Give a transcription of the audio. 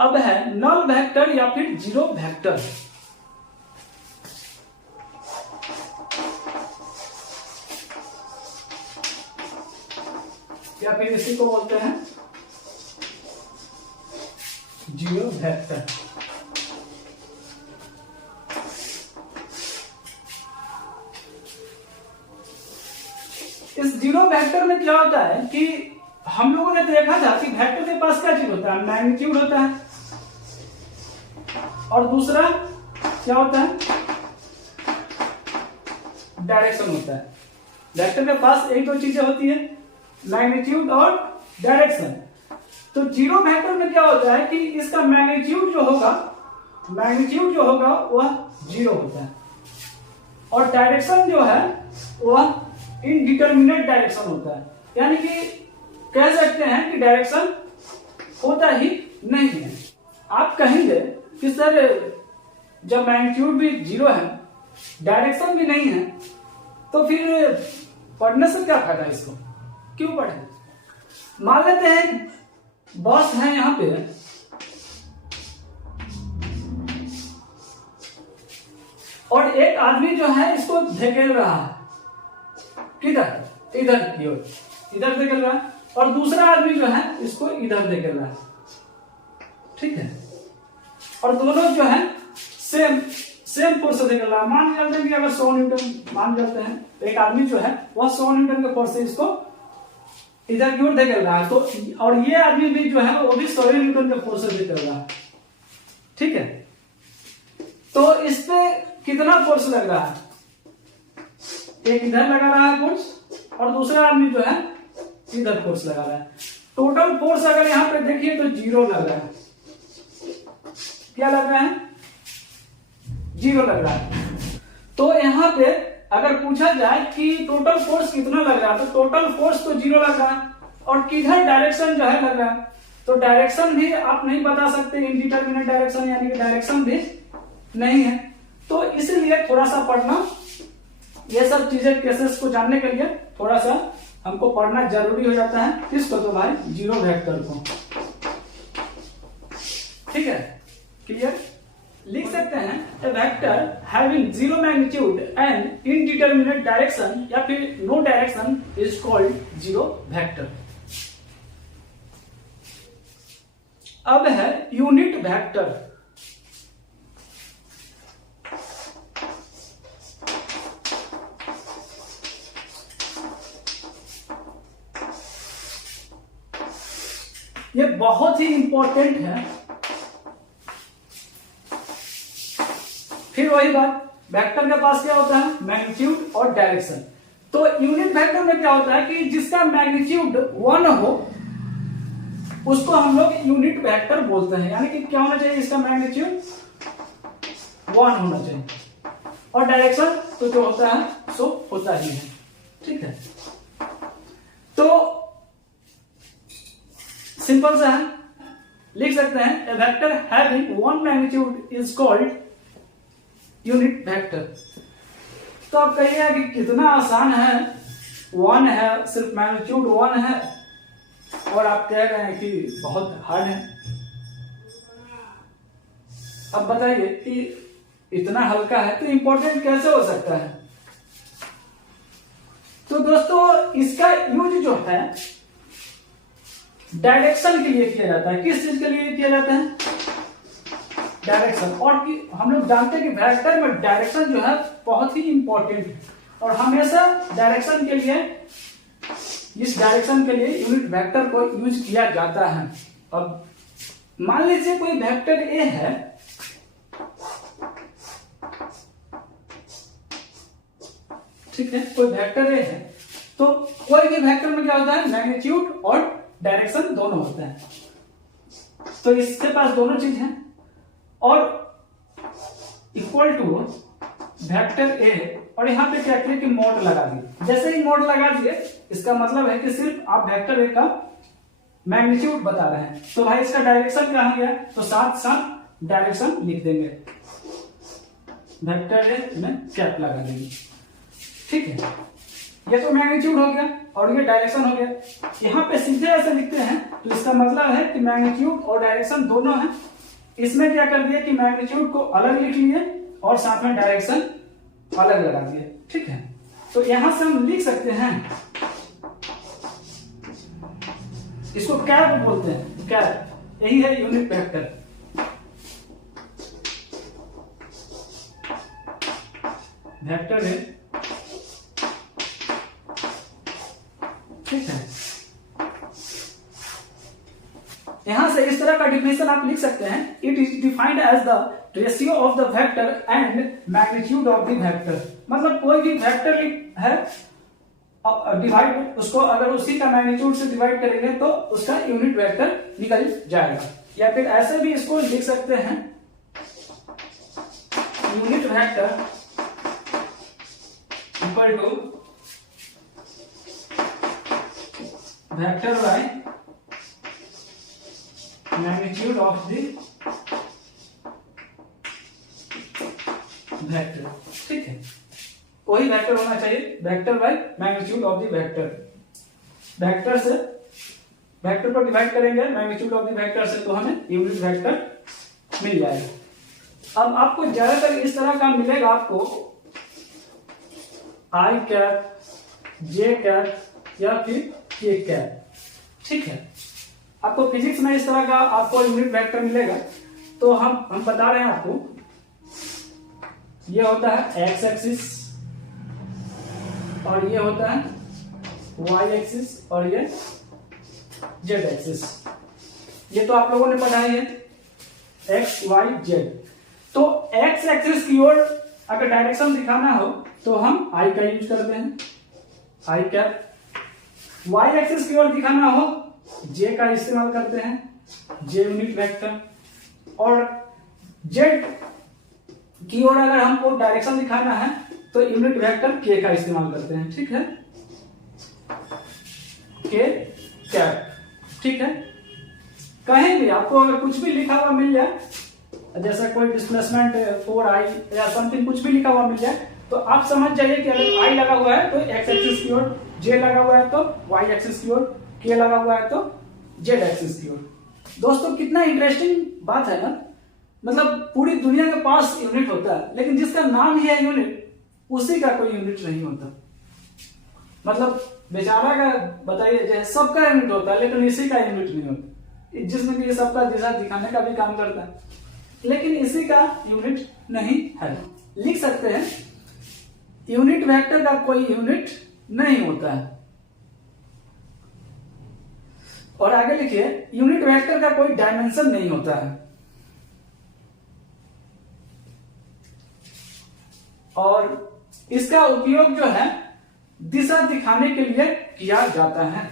अब है null vector या फिर जीरो वेक्टर। या फिर इसी को बोलते हैं जीरो वेक्टर। इस जीरो वेक्टर में क्या होता है कि हम लोगों ने देखा था कि वेक्टर के पास क्या चीज होता है, मैग्नीट्यूड होता है, और दूसरा क्या होता है, डायरेक्शन होता है। वेक्टर के पास एक दो चीजें होती है, मैग्नीट्यूड और डायरेक्शन। तो जीरो वेक्टर में क्या होता है कि इसका मैग्नीट्यूड जो होगा वह जीरो होता है, और डायरेक्शन जो है वह इनडिटरमिनेट डायरेक्शन होता है। यानी कि कह सकते हैं कि डायरेक्शन होता ही नहीं है। आप कहेंगे कि सर जब मैग्नीट्यूड भी जीरो है, डायरेक्शन भी नहीं है, तो फिर पढ़ने से क्या फायदा, इसको क्यों पढ़े? मान लेते हैं बॉस है यहां पे, और एक आदमी जो है इसको धकेल रहा है, किधर, इधर की ओर, इधर धकेल रहा है, और दूसरा आदमी जो है इसको इधर धकेल रहा है, ठीक है, और दोनों जो है सेम फोर्स से धकेल रहा है। मान लेते हैं कि अगर 100 न्यूटन मान लेते हैं, एक आदमी जो है वह 100 न्यूटन के फोर्स से इसको इधर की ओर धकेल रहा है, तो और ये आदमी भी जो है वो भी 100 न्यूटन के फोर्स से धकेल रहा है, ठीक है। तो इस पे कितना फोर्स लग रहा है, एक इधर लगा रहा है फोर्स, और दूसरा आदमी जो है इधर फोर्स लगा रहा है। टोटल फोर्स अगर यहां पे देखिए तो जीरो लग रहा है। क्या लग रहा है, जीरो लग रहा है। तो यहां पे अगर पूछा जाए कि टोटल फोर्स कितना लग रहा है, तो टोटल फोर्स तो जीरो लग रहा है, और किधर डायरेक्शन जो है लग रहा है, तो डायरेक्शन भी आप नहीं बता सकते, इनडिटरमिनेट डायरेक्शन, यानी कि डायरेक्शन भी नहीं है। तो इसलिए थोड़ा सा पढ़ना, ये सब चीजें केसेस को जानने के लिए थोड़ा सा हमको पढ़ना जरूरी हो जाता है। किसको, तो भाई जीरो वेक्टर को, ठीक है, क्लियर। लिख सकते हैं a vector having zero magnitude and indeterminate direction या फिर no direction is called zero vector. अब है यूनिट वेक्टर। ये बहुत ही इंपॉर्टेंट है। फिर वही बात, वेक्टर के पास क्या होता है, मैग्नीट्यूड और डायरेक्शन। तो यूनिट वेक्टर में क्या होता है कि जिसका मैग्नीट्यूड 1 हो उसको हम लोग यूनिट वेक्टर बोलते हैं। यानी कि क्या होना चाहिए, इसका मैग्नीट्यूड 1 होना चाहिए, और डायरेक्शन तो जो होता है सो होता ही है, ठीक है। तो सिंपल सा है, लिख सकते हैं a vector having 1 magnitude is called unit vector. तो आप कहिएगा कि कितना आसान है, 1 है, सिर्फ मैग्नीट्यूड 1 है, और आप कह रहे हैं कि बहुत हार्ड है। अब बताइए कि इतना हल्का है तो इंपॉर्टेंट कैसे हो सकता है। तो दोस्तों इसका यूज जो है डायरेक्शन के लिए किया जाता है। किस चीज के लिए किया जाता है, डायरेक्शन। और हम लोग जानते हैं कि वेक्टर में डायरेक्शन जो है बहुत ही इंपॉर्टेंट है, और हमेशा डायरेक्शन के लिए, इस डायरेक्शन के लिए यूनिट वेक्टर को यूज किया जाता है। अब मान लीजिए कोई वेक्टर ए है, ठीक है, कोई वेक्टर ए है, तो कोई भी वेक्टर में क्या होता है, मैग्नीट्यूड और डायरेक्शन दोनों होते हैं। तो इसके पास दोनों चीज हैं, और इक्वल टू वेक्टर ए, और यहां पे क्या किया कि मोड लगा दिए। जैसे ही मोड लगा दिए इसका मतलब है कि सिर्फ आप वेक्टर ए का मैग्नीट्यूड बता रहे हैं। तो भाई इसका डायरेक्शन कहां गया, तो साथ साथ डायरेक्शन लिख देंगे, वेक्टर ए में कैप लगा देंगे, ठीक है। ये तो मैग्नीट्यूड हो गया और ये डायरेक्शन हो गया। यहाँ पे सीधे ऐसे लिखते हैं तो इसका मतलब है कि मैग्नीट्यूड और डायरेक्शन दोनों है। इसमें क्या कर दिया कि मैग्नीट्यूड को अलग लिख लिए और साथ में डायरेक्शन अलग लगा दिए, ठीक है। तो यहां से हम लिख सकते हैं, इसको कैप बोलते हैं, कैप, यही है यूनिट वेक्टर। वेक्टर है, ठीक है। यहां से इस तरह का डिफिनेशन आप लिख सकते हैं, it is defined as the ratio of the vector and magnitude of the vector. मतलब कोई भी वेक्टर है, डिवाइड उसको अगर उसी का मैग्नीट्यूड से डिवाइड करेंगे तो उसका यूनिट वेक्टर निकल जाएगा। या फिर ऐसे भी इसको लिख सकते हैं, unit vector equal to vector by magnitude of the vector, ठीक है। कोई वेक्टर होना चाहिए, vector by magnitude of the vector. Vector से वेक्टर को डिवाइड करेंगे मैग्नीट्यूड ऑफ द वेक्टर से तो हमें यूनिट वेक्टर मिल जाएगा। अब आपको ज्यादातर इस तरह का मिलेगा, आपको आई कैप, जे कैप या फिर के कैप, ठीक है। आपको फिजिक्स में इस तरह का आपको यूनिट वेक्टर मिलेगा। तो हम बता रहे हैं आपको, ये होता है एक्स एक्सिस और ये होता है वाई एक्सिस और ये जेड एक्सिस। ये तो आप लोगों ने पढ़ा ही है, एक्स वाई जेड। तो एक्स एक्सिस की ओर अगर डायरेक्शन दिखाना हो तो हम आई का यूज करते हैं, आई कैप। वाई एक्सिस की ओर दिखाना हो जे का इस्तेमाल करते हैं, जे यूनिट वेक्टर। और जेड की ओर अगर हमको डायरेक्शन दिखाना है तो यूनिट वेक्टर के का इस्तेमाल करते हैं, ठीक है, के कैप, ठीक है। कहीं भी आपको अगर कुछ भी लिखा हुआ मिल जाए, जैसा कोई डिस्प्लेसमेंट 4i या समथिंग कुछ भी लिखा हुआ मिल जाए, तो आप समझ जाइए कि अगर आई लगा हुआ है तो एक्स एक्सिस की ओर, जे लगा हुआ है तो वाई एक्सिस की ओर, के लगा हुआ है तो जेड एक्सिस की ओर। दोस्तों कितना इंटरेस्टिंग बात है ना, मतलब पूरी दुनिया के पास यूनिट होता है, लेकिन जिसका नाम ही है यूनिट, उसी का कोई यूनिट नहीं होता। मतलब बेचारा का बताइए, जैसे सबका यूनिट होता है लेकिन इसी का यूनिट नहीं होता, जिसमें कि सबका दिशा दिखाने का भी काम करता है, लेकिन इसी का यूनिट नहीं है। लिख सकते हैं यूनिट वेक्टर का कोई यूनिट नहीं होता है। और आगे लिखिए, यूनिट वेक्टर का कोई डायमेंशन नहीं होता है। और इसका उपयोग जो है दिशा दिखाने के लिए किया जाता है।